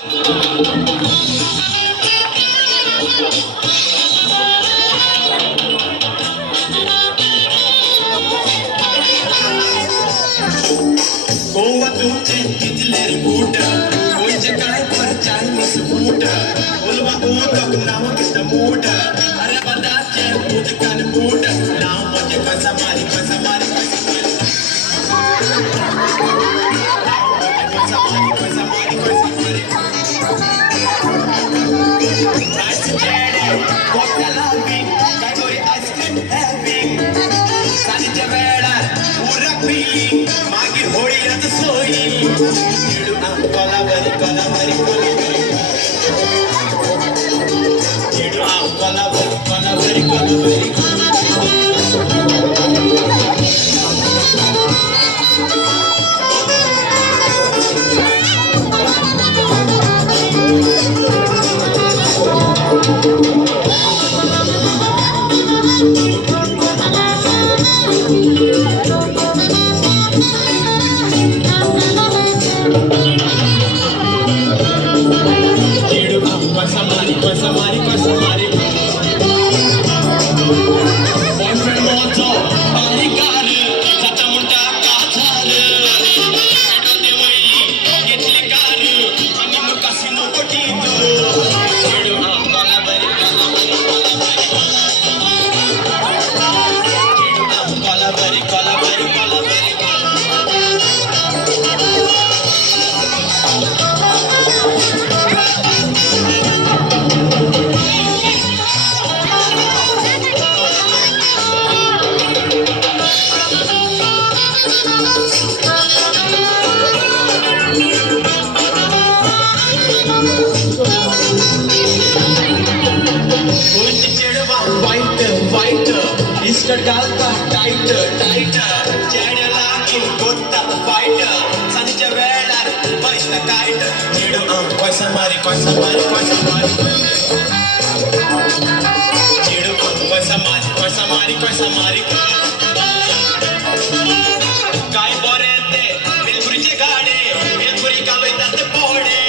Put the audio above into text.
Goa tuche Hitler Buddha Oje kai par Chinese Buddha Olva otak naam kita Buddha Are bada che udkan Buddha Naam moje kasa mari Nice daddy what a loving kai gori ice cream having Sani javeda pura feeling magi hodi at soyi Nidu kolavari Nidu kolavari Samari boyfriend moto bari garu satamunta kacharu eto demoi getli garu animu kasino kotidu edu kolabari white skirt galka tight chedala in gotta fight sanija vela paisa kite nidu koisa mari nidu koisa mari kai borete belpuri je gade belpuri ka vetate pode